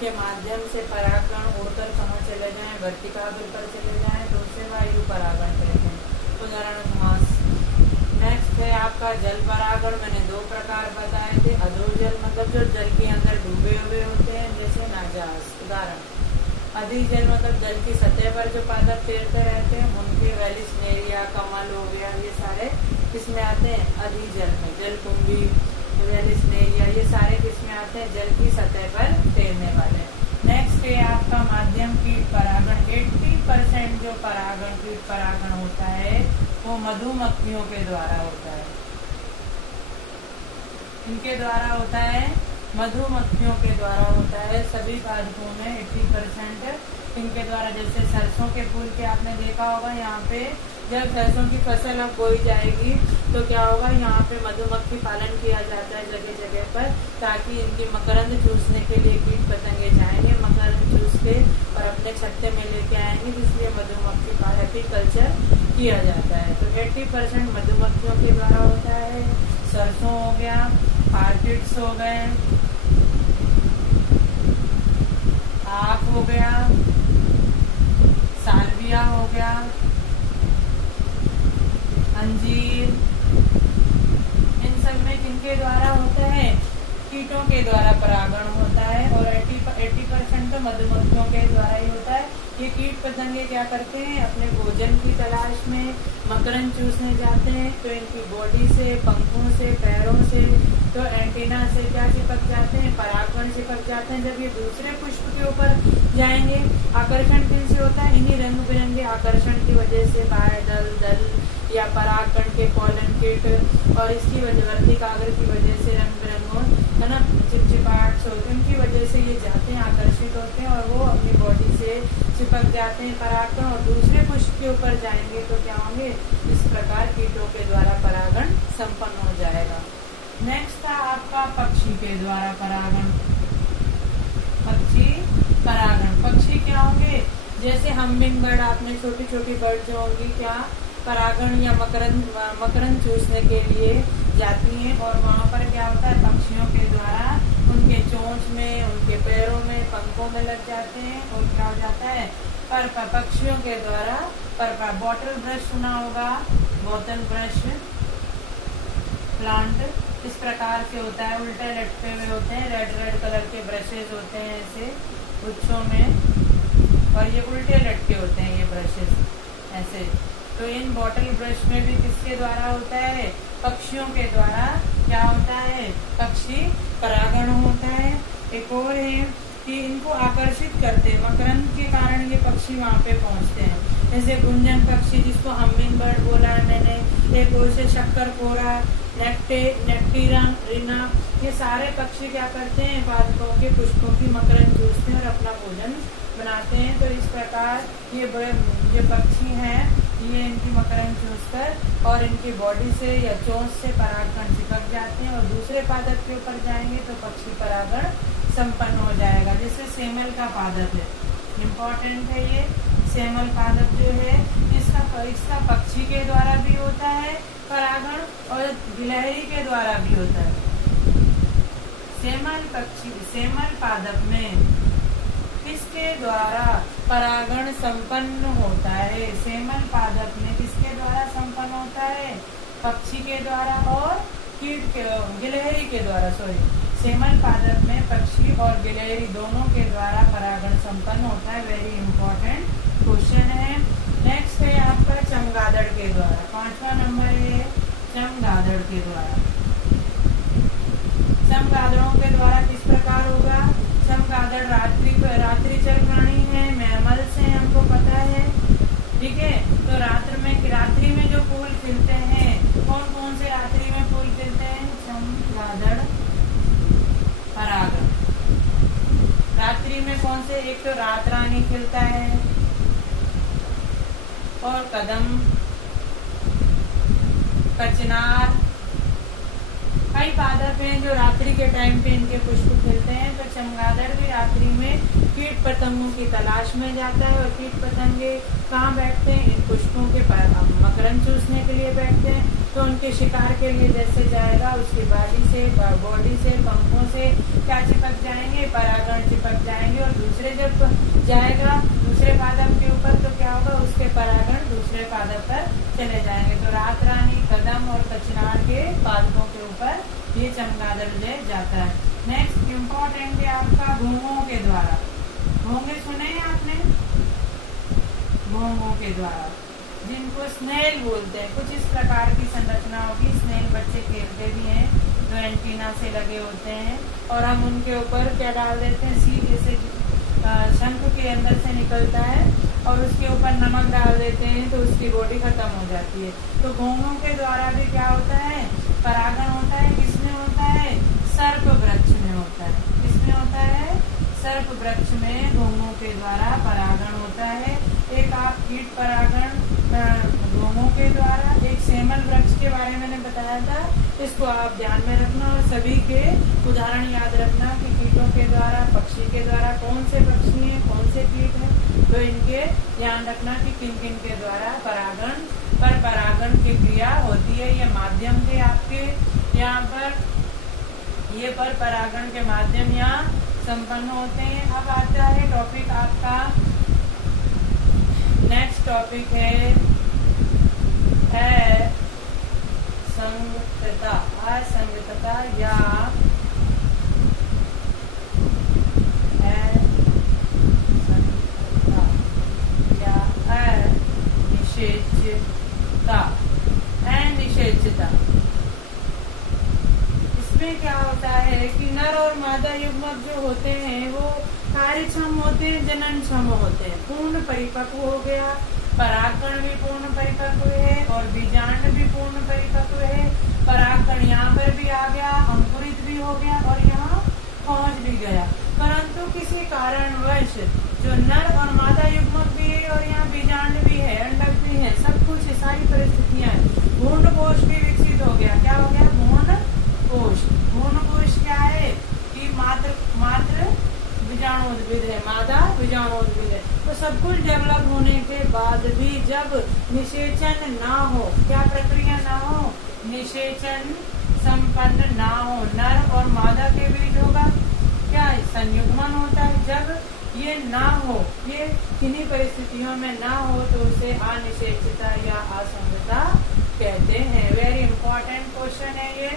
के माध्यम से परागकण उड़कर कहाँ चले जाएं, वर्तिकाग्र पर चले जाएं तो उसे वायु परागण कहते हैं। उदाहरण घास। नेक्स्ट है आपका जल परागण। मैंने दो प्रकार बताए थे। अधोजल मतलब जो जल के अंदर डूबे हुए होते हैं, जैसे नाजास। उदाहरण अधिजल मतलब जल की सतह पर जो पादप तैरते रहते हैं, उनके वेलिस्नेरिया, कमल हो गया, ये सारे किसमें आते हैं, अधिजल में। जलकुंभी, वेलिस्नेरिया, ये सारे किसमें आते हैं, जल की सतह पर तैरने वाले। नेक्स्ट है आपका माध्यम कीट परागण। 80% जो परागण कीट परागण होता है वो मधुमक्खियों के द्वारा होता है। इनके द्वारा होता है, मधुमक्खियों के द्वारा होता है। सभी पादपों में 80% इनके द्वारा। जैसे सरसों के फूल के आपने देखा होगा, यहाँ पे जब सरसों की फसल अब बोई जाएगी तो क्या होगा, यहाँ पे मधुमक्खी पालन किया जाता है जगह जगह पर, ताकि इनकी मकरंद चूसने के लिए कीट पतंगे जाएंगे, मकरंद चूस के और अपने छत्ते में लेके आएंगे, इसलिए मधुमक्खी का एपीकल्चर किया जाता है। तो 80% मधुमक्खियों के द्वारा होता है। सरसों हो गया, आर्किड्स हो गए, आक हो गया, साल्विया हो गया, अंजीर, इन सब में किनके द्वारा होता है, कीटों के द्वारा परागण होता है। और 80% तो मधुमक्खियों के द्वारा ही होता है। ये कीट पतंगे क्या करते हैं, अपने भोजन की तलाश में मकरंद चूसने जाते हैं, तो इनकी बॉडी से, पंखों से, पैरों से, तो एंटीना से क्या चिपक जाते हैं, परागकण चिपक जाते हैं। जब ये दूसरे पुष्प के ऊपर जाएंगे, आकर्षण किनसे होता है, इन्हीं रंग बिरंगे आकर्षण की वजह से, बाह्य दल या परागकण के पोलन किट और इसकी वजह वर्तिकाग्र की वजह से रंग बिरंगों, है ना, चिपचिपाहट से, उनकी वजह से ये जाते हैं, आकर्षित होते हैं और वो अपनी बॉडी से चिपक जाते हैं परागकण, और दूसरे पुष्प के ऊपर जाएंगे तो क्या होंगे, इस प्रकार कीटों के द्वारा परागण संपन्न हो जाएगा। नेक्स्ट था आपका पक्षी के द्वारा परागण। पक्षी परागण, पक्षी क्या होंगे, जैसे हमिंग बर्ड, आपने छोटी छोटी बर्ड जो होंगी क्या परागण या मकरंद चूसने के लिए जाती हैं, और वहाँ पर क्या होता है, पक्षियों के द्वारा उनके चोंच में, उनके पैरों में, पंखों में लग जाते हैं और क्या हो जाता है, पर पक्षियों के द्वारा पर बॉटल ब्रश सुना होगा, बोतल ब्रश प्लांट इस प्रकार से होता है, उल्टे लटके हुए होते हैं, रेड रेड कलर के ब्रशेज होते हैं ऐसे गुच्छों में, और ये उल्टे लटके होते हैं ये ब्रशेज ऐसे। तो इन बॉटल ब्रश में भी किसके द्वारा होता है, पक्षियों के द्वारा क्या होता है, पक्षी परागण होता है। एक और है कि इनको आकर्षित करते हैं, मकरंद के कारण ये पक्षी वहाँ पे पहुँचते हैं। जैसे गुंजन पक्षी जिसको हमिंग बर्ड बोला है मैंने, एक और से शक्करकोरा, नेक्टिरिना, ये सारे पक्षी क्या करते हैं, पादपों के पुष्पों की मकरंद चूसते हैं और अपना भोजन बनाते हैं। तो इस प्रकार ये पक्षी हैं, ये इनकी मकरंद चूसकर और इनकी बॉडी से या चोंच से परागकण चिपक जाते हैं और दूसरे पादप के ऊपर जाएंगे तो पक्षी परागण संपन्न हो जाएगा। जैसे सेमल का पादप है, इम्पोर्टेंट है ये सेमल पादप जो है, इसका पक्षी के द्वारा भी होता है परागण और गिलहरी के द्वारा भी होता है। सेमल पादप में किसके द्वारा परागण संपन्न होता है, सेमल पादप में किसके द्वारा संपन्न होता है, पक्षी के द्वारा और गिलहरी के द्वारा। सेमल पादप में पक्षी और गिलहरी दोनों के द्वारा परागण संपन्न होता है। वेरी इंपॉर्टेंट क्वेश्चन है। नेक्स्ट है आपका चमगादड़ के द्वारा। 5वां नंबर है चमगादड़ के द्वारा। चमगादड़ों के द्वारा किस प्रकार होगा, चमगादड़ रात्रिचर प्राणी है, मैमल्स हैं, हमको पता है, ठीक है। तो रात्रि में जो फूल खिलते हैं, कौन कौन से रात्रि में फूल खिलते हैं, चमगादड़ परागण। रात्रि में कौन से, एक तो रात रानी खिलता है और कदम, कचनार, कई पादप हैं जो रात्रि के टाइम पे इनके पुष्प खिलते हैं। तो चमगादड़ भी रात्रि में कीट पतंगों की तलाश में जाता है और कीट पतंगे कहाँ बैठते हैं, इन पुष्पों के मकरंद चूसने के लिए बैठते हैं। तो उनके शिकार के लिए जैसे जाएगा, उसकी बॉडी से, पंखों से क्या चिपक जाएंगे, परागण चिपक जाएंगे पहले जब जाएगा दूसरे पादप के ऊपर तो क्या होगा, उसके परागण दूसरे पादप पर चले जाएंगे। तो रात रानी, कदम और कचनार के पादपों के ऊपर ये चमगादड़ ले जाता है। नेक्स्ट इम्पोर्टेंट है आपका घोंघों के द्वारा। घोंघे सुने हैं आपने? घोंघों के द्वारा, जिनको स्नेल बोलते हैं। कुछ इस प्रकार की संरचना होगी। स्नेल बच्चे खेलते भी हैं, जो एंटीना से लगे होते हैं, और हम उनके ऊपर क्या डाल देते हैं, सीधे से शंख के अंदर से निकलता है और उसके ऊपर नमक डाल देते हैं तो उसकी बॉडी खत्म हो जाती है। तो घोंघों के द्वारा भी क्या होता है, परागण होता है। किसमें होता है? सर्प वृक्ष में होता है। किसमें होता है? सर्प वृक्ष में घोंघों के द्वारा परागण होता है। एक आप कीट परागण घोंघों के द्वारा, एक सेमल वृक्ष के बारे में मैंने बताया था, इसको आप ध्यान में रखना और सभी के उदाहरण याद रखना कि कीटों के द्वारा, पक्षी के द्वारा, कौन से पक्षी हैं, कौन से कीट हैं, तो इनके ध्यान रखना कि किन किन के द्वारा परागण की क्रिया होती है। ये माध्यम थे आपके यहाँ पर, ये पर परागण के माध्यम यहाँ संपन्न होते हैं। अब आता है टॉपिक आपका, नेक्स्ट टॉपिक है असंगतता। असंगतता या अनिषेध्यता। अनिषेध्यता इसमें क्या होता है कि नर और मादा युग्मक जो होते हैं वो कार्यक्षम होते हैं, जननक्षम होते हैं। पूर्ण परिपक्व हो गया, परागकण भी पूर्ण परिपक्व है और बीजांड भी पूर्ण परिपक्व है। परागकण यहाँ पर भी आ गया, अंकुरित भी हो गया और यहाँ पहुँच भी गया। परंतु किसी कारणवश जो नर और मादा युग्मक भी है और यहाँ बीजांड भी है, अंडक भी है, सब कुछ सारी परिस्थितियां है। भ्रूण कोश भी विकसित हो गया। क्या हो गया? भ्रूण कोश। भ्रूण कोश क्या है कि मात्र बीजाणुउद्भिद है, मादा बीजाणुउद्भिद है। तो सब कुछ डेवलप होने के बाद भी जब निषेचन ना हो, क्या प्रक्रिया ना हो, निषेचन संपन्न ना हो, नर और मादा के बीच होगा क्या, संयुग्मन होता है। जब ये ना हो, ये किन्हीं परिस्थितियों में ना हो तो उसे अनिषेचता या असंगता कहते हैं। वेरी इंपॉर्टेंट क्वेश्चन है ये,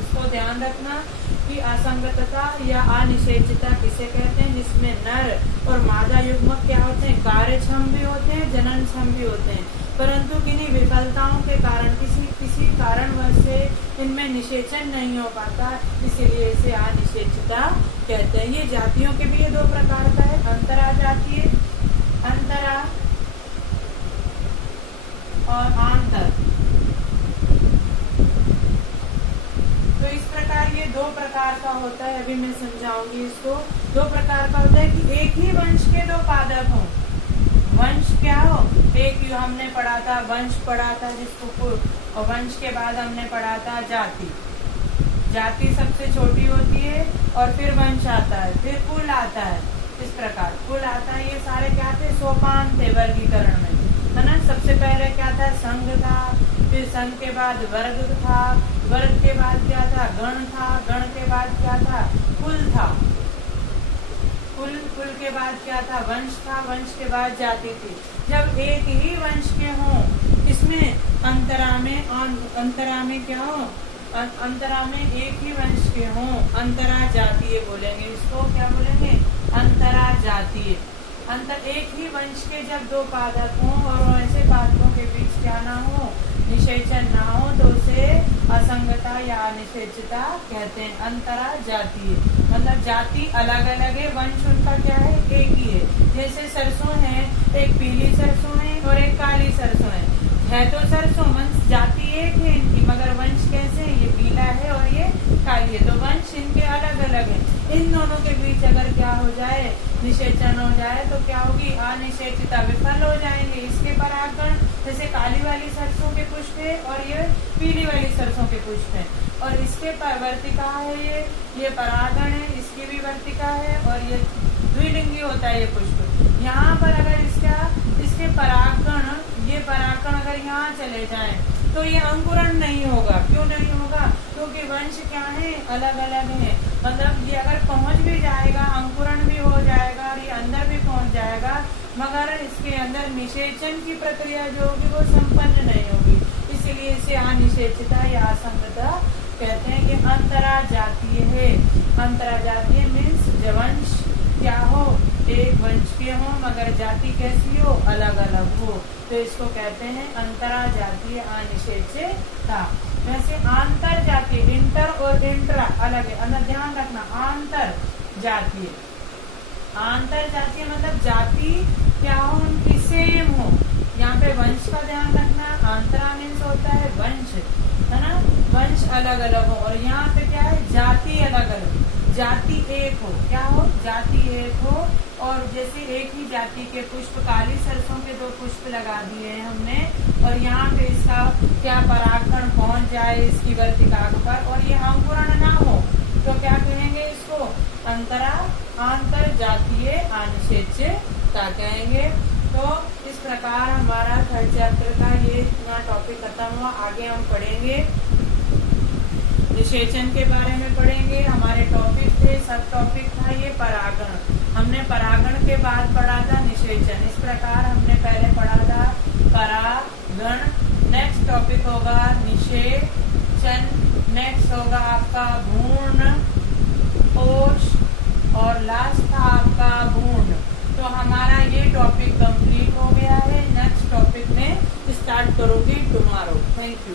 इसको ध्यान रखना कि असंगतता या अनिषेचता किसे कहते हैं, जिसमें नर और मादा युग्मक क्या होते हैं, कार्यक्षम भी होते हैं, जननक्षम भी होते हैं, परंतु किन्हीं विफलताओं के कारण, किसी कारणवश से इनमें निषेचन नहीं हो पाता, इसीलिए इसे अनिषेचता कहते हैं। ये जातियों के भी ये दो प्रकार का है, अंतरा जातीय, अंतरा और आंतर। तो इस प्रकार ये दो प्रकार का होता है। अभी मैं समझाऊंगी इसको। दो प्रकार का होता है कि एक ही वंश के दो पादप हों। वंश क्या हो, एक हमने पढ़ा था वंश पढ़ा था जिसको, और वंश के बाद हमने पढ़ा था जाति। जाति सबसे छोटी होती है और फिर वंश आता है, फिर कुल आता है। इस प्रकार कुल आता है। ये सारे क्या थे, सोपान थे वर्गीकरण में, है ना। सबसे पहले क्या था, संघ था, फिर संघ के बाद वर्ग था, वर्ग के बाद क्या था, गण था, गण के बाद क्या था, कुल था, कुल के बाद क्या था, वंश था, वंश के बाद जाति थी। जब एक ही वंश के हों, इसमें अंतरा में क्या हो, अंतरा में एक ही वंश के हों, अंतरा जातीय बोलेंगे इसको। क्या बोलेंगे, अंतरा जातीय। अंतर एक ही वंश के जब दो पादप हों और ऐसे पादपों के बीच क्या ना हो, निषेचन ना हो, तो उसे असंगता या अनिषेचता कहते हैं। अंतरा जातीय मतलब जाति अलग अलग है, वंश उनका क्या है, एक ही है। जैसे सरसों है, एक पीली सरसों है और एक काली सरसों है तो सरसों, वंश जाति एक है इनकी, मगर वंश कैसे, ये पीला है और ये काली है, तो वंश इनके अलग अलग है। इन दोनों के बीच अगर क्या हो जाए, निषेचन हो जाए, तो क्या होगी, अनिषेचता, विफल हो जाएंगे इसके परागण। जैसे काली वाली सरसों के पुष्प है और ये पीली वाली सरसों के पुष्प है, और इसके वर्तिका है, ये परागण है, इसकी भी वर्तिका है, और ये द्विलिंगी होता है ये पुष्प। यहाँ पर अगर इसके परागण, ये परागण अगर यहाँ चले जाएं तो ये अंकुरण नहीं होगा। क्यों नहीं होगा, क्योंकि वंश क्या है, अलग अलग है। मतलब ये अगर पहुंच भी जाएगा, अंकुरण भी हो जाएगा, मगर इसके अंदर निषेचन की प्रक्रिया जो होगी वो संपन्न नहीं होगी, इसीलिए इसे अनिषेचता या असंगता कहते हैं। कि अंतरा जातीय है, अंतरा जातीय मीन्स वंश क्या हो, एक वंश के हो मगर जाति कैसी हो, अलग अलग हो, तो इसको कहते हैं अंतरा जातीय अनिषेचता। वैसे आंतर जातीय, इंटर और इंट्रा अलग है, अंदर ध्यान रखना। आंतर जातीय, आंतर जातीय मतलब जाति क्या हो उनकी सेम हो, यहाँ पे वंश का ध्यान रखना। आंतरा मीन्स होता है वंश, है ना, वंश अलग अलग हो, और यहाँ पे क्या है जाति अलग अलग, जाति एक हो, क्या हो, जाति एक हो। और जैसे एक ही जाति के पुष्प, काली सरसों के 2 पुष्प लगा दिए हैं हमने, और यहाँ पे इसका क्या परागकण पहुंच जाए इसकी वर्तिकाग्र पर, और ये अंकुरण ना हो, तो क्या कहेंगे इसको, अंतरा आंतर जातीय अनिषेचता कहेंगे। तो इस प्रकार हमारा 3rd चैप्टर का ये इतना टॉपिक खत्म हुआ। आगे हम पढ़ेंगे निषेचन के बारे में पढ़ेंगे। हमारे टॉपिक थे, सब टॉपिक था ये परागण, हमने परागण के बाद पढ़ा था निषेचन। इस प्रकार हमने पहले पढ़ा था परागण, नेक्स्ट टॉपिक होगा निषेचन, नेक्स्ट होगा आपका भ्रूण कोश, और लास्ट था आपका भ्रूण। तो हमारा ये टॉपिक कंप्लीट हो गया है। नेक्स्ट टॉपिक में स्टार्ट करोगे टुमारो। Thank you.